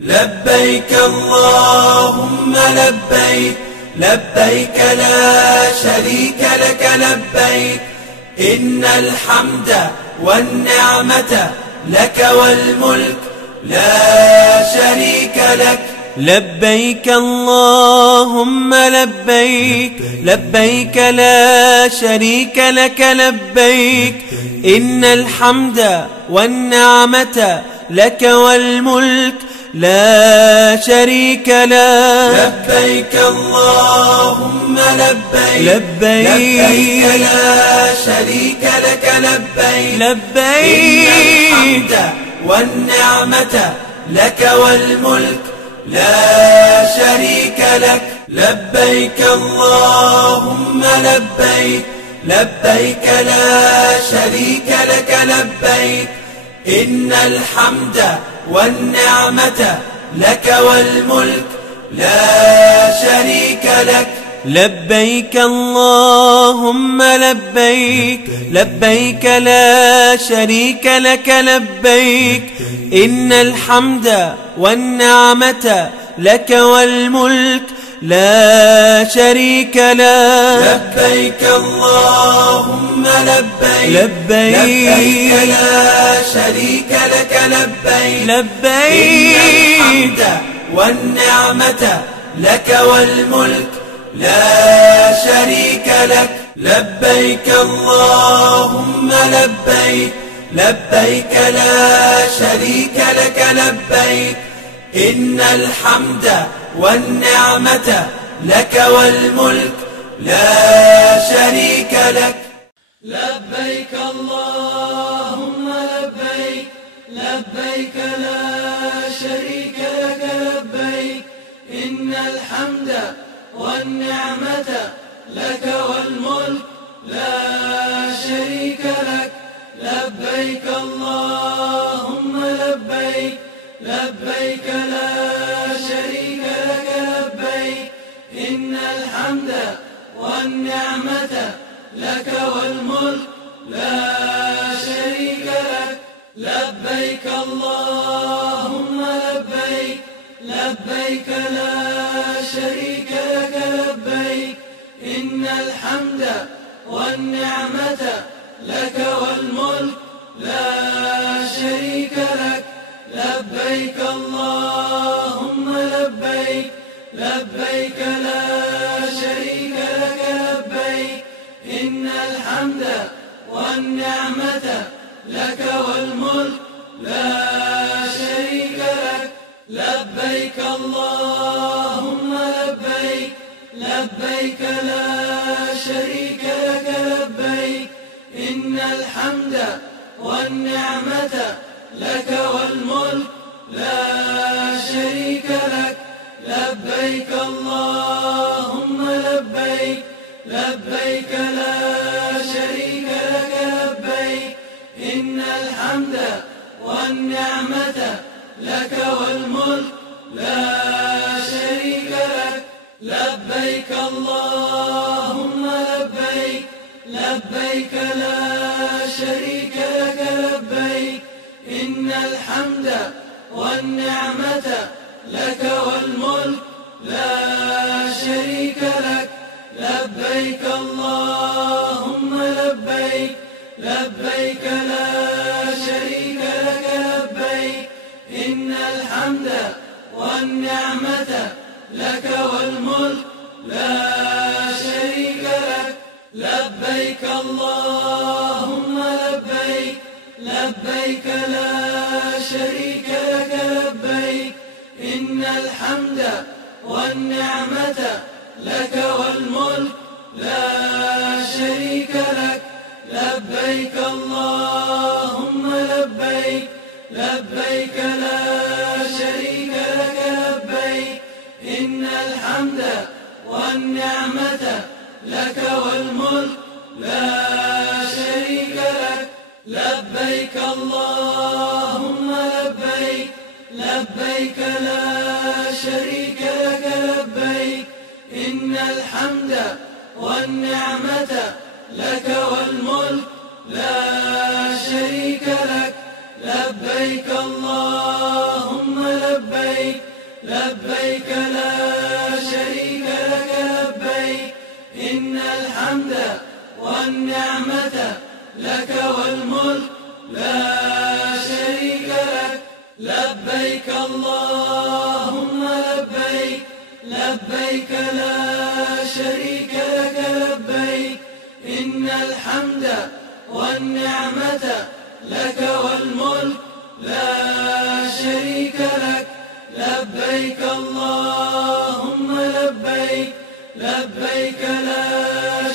لبيك اللهم لبيك، لبيك لا شريك لك لبيك، إن الحمد والنعمة لك والملك لا شريك لك. لبيك اللهم لبيك، لبيك لا شريك لك لبيك، إن الحمد والنعمة لك والملك لا شريك لك. لبيك اللهم لبيك، لبيك لا شريك لك لبيك، لبيك إن الحمد والنعمة لك والملك لا شريك لك. لبيك اللهم لبيك، لبيك لا شريك لك لبيك، إن الحمد والنعمة لك والملك لا شريك لك. لبيك اللهم لبيك، لبيك لا شريك لك لبيك، إن الحمد والنعمة لك والملك لا شريك لك. لبيك اللهم لبيك، لبيك لا شريك لك لبيك، لبيك إن الحمد والنعمة لك والملك لا شريك لك. لبيك اللهم لبيك، لبيك لا شريك لك لبيك، إن الحمد والنعمة لك والملك لا شريك لك. لبيك اللهم لبيك، لبيك لا شريك لك لبيك، إن الحمد والنعمة لك والملك لا شريك لك. لبيك اللهم لبيك، لبيك لا شريك لك لبيك، إن الحمد والنعمة لك والملك لا شريك لك. لبيك اللهم لبيك، لبيك لا شريك لك لبيك، إن الحمد والنعمة لك والملك لا شريك لك. لبيك اللهم لبيك، لبيك لا شريك لك لبيك، إن الحمد والنعمة لك والملك لا شريك لك. لبيك اللهم لبيك، لبيك لا شريك لك لبيك، إن الحمد والنعمة لك والملك لا شريك لك. لبيك اللهم لبيك، لبيك لا شريك لك لبيك، إن الحمد والنعمة لك والملك لا شريك لك. لبيك اللهم لبيك، لبيك لا شريك لك لبيك، إن الحمد والنعمة لك والملك لا شريك لك. لبيك اللهم لبيك، لبيك لا شريك لك لبيك، إن الحمد والنعمة لك والملك لا شريك لك. لبيك اللهم لبيك، لبيك لا شريك لك لبيك، إن الحمد والنعمة لك والملك لا شريك لك. لبيك اللهم لبيك، لبيك لا شريك لك لبيك، إن الحمد والنعمة لك والملك لا شريك لك. لبيك اللهم لبيك، لبيك لا شريك لك لبيك، إن الحمد والنعمة لك والملك لا شريك لك. لبيك اللهم لبيك، لبيك لا شريك لك لبيك إن الحمد والنعمة لك والملك لا شريك لك لبيك اللهم لبيك لبيك لا شريك لك لبيك إن الحمد والنعمة لك والملك لا شريك لك لبيك اللهم لبيك لبيك لا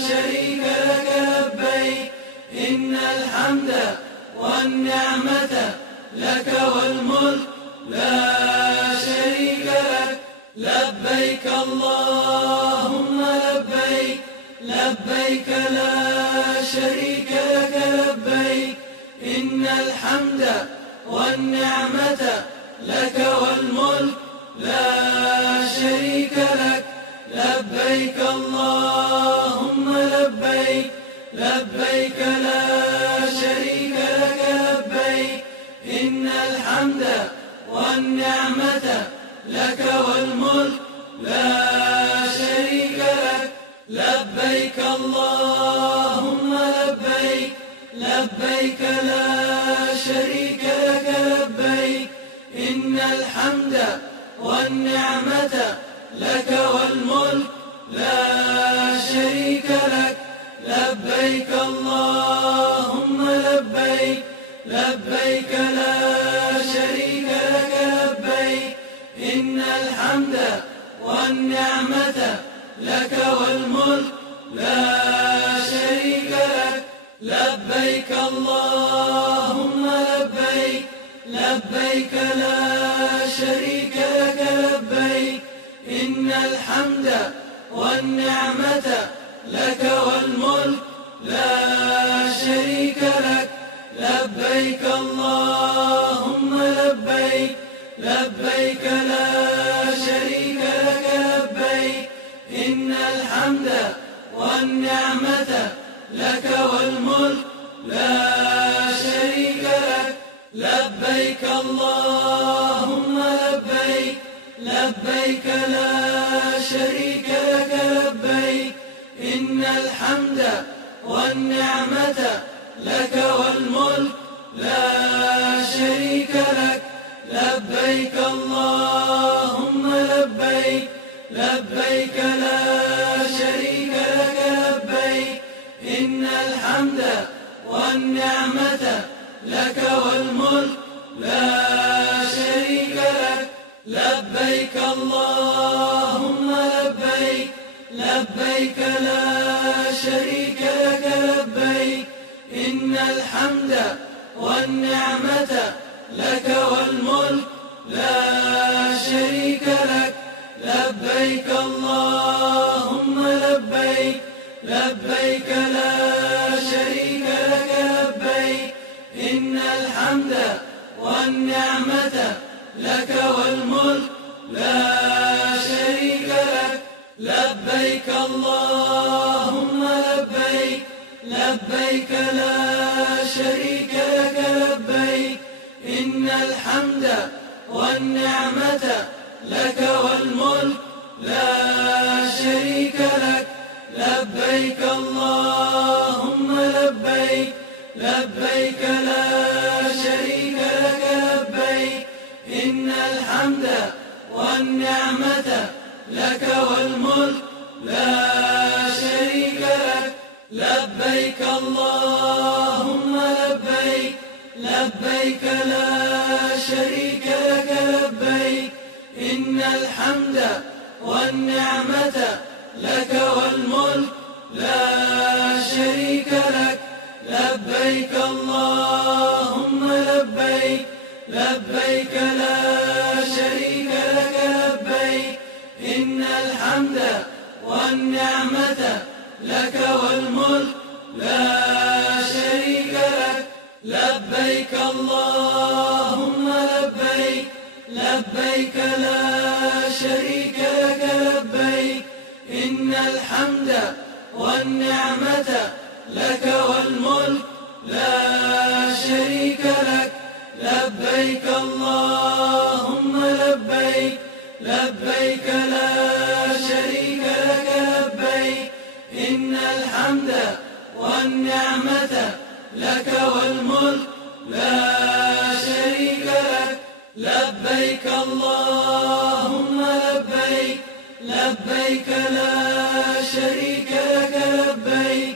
شريك لك لبيك إن الحمد والنعمة لك والملك لا شريك لك لبيك اللهم لبيك لبيك لا شريك لك لبيك إن الحمد والنعمة لك والملك لا شريك لك لبيك اللهم لبيك لبيك لا شريك لك لبيك إن الحمد والنعمة لك والملك لا شريك لك لبيك اللهم لبيك لبيك لا شريك لك لبيك إن الحمد والنعمة لك والملك لا شريك لك لبيك اللهم لبيك لبيك لا شريك لك لبيك إن الحمد والنعمة لك والملك لا شريك لك لبيك اللهم لبيك لبيك لا شريك لك لبيك إن الحمد والنعمة لك والملك لا شريك لك لبيك اللهم لبيك لبيك لا شريك لك لبيك إن الحمد والنعمة لك والملك لا شريك لك لبيك اللهم لبيك لبيك لا شريك لك لبيك إن الحمد والنعمة لك والملك لا شريك لك لبيك اللهم لبيك لبيك لا شريك لك لبيك إن الحمد والنعمة لك والملك لا شريك لك لبيك اللهم لبيك لبيك لا شريك لك لبيك إن الحمد والنعمة لك والملك لا شريك لك لبيك اللهم لبيك لبيك لا شريك لك لبيك إن الحمد والنعمة لك والملك لا شريك لك لبيك اللهم لبيك لبيك لا شريك لك لبيك إن الحمد والنعمة لك والملك لا شريك لك لبيك اللهم لبيك لبيك لا شريك لك لبيك إن الحمد والنعمة لك والملك لا شريك لك لبيك اللهم لبيك لبيك لا شريك لك لبيك إن الحمد والنعمة لك والملك لا شريك لك لبيك اللهم لبيك لبيك لا شريك لك لبيك إن الحمد والنعمة لك والملك لا شريك لك لبيك اللهم لبيك لبيك لا شريك لك لبيك إن الحمد والنعمة لك والملك لا شريك لك لبيك اللهم لبيك لبيك لا شريك لك لبيك إن الحمد والنعمة لك والملك لا شريك لك لبيك اللهم لبيك لبيك لا شريك لك لبيك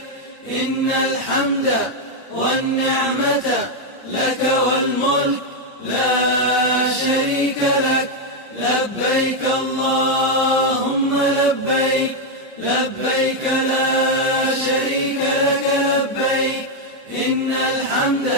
إن الحمد والنعمة لك والملك لا شريك لك لبيك اللهم لبيك لبيك لا شريك لك لبيك إن الحمد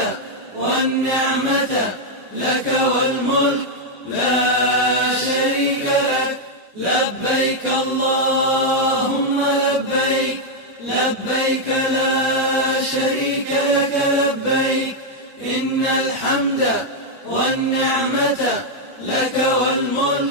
والنعمة لك والملك لا شريك لك لبيك اللهم لبيك لبيك لا شريك لك لبيك إن الحمد والنعمة لك والملك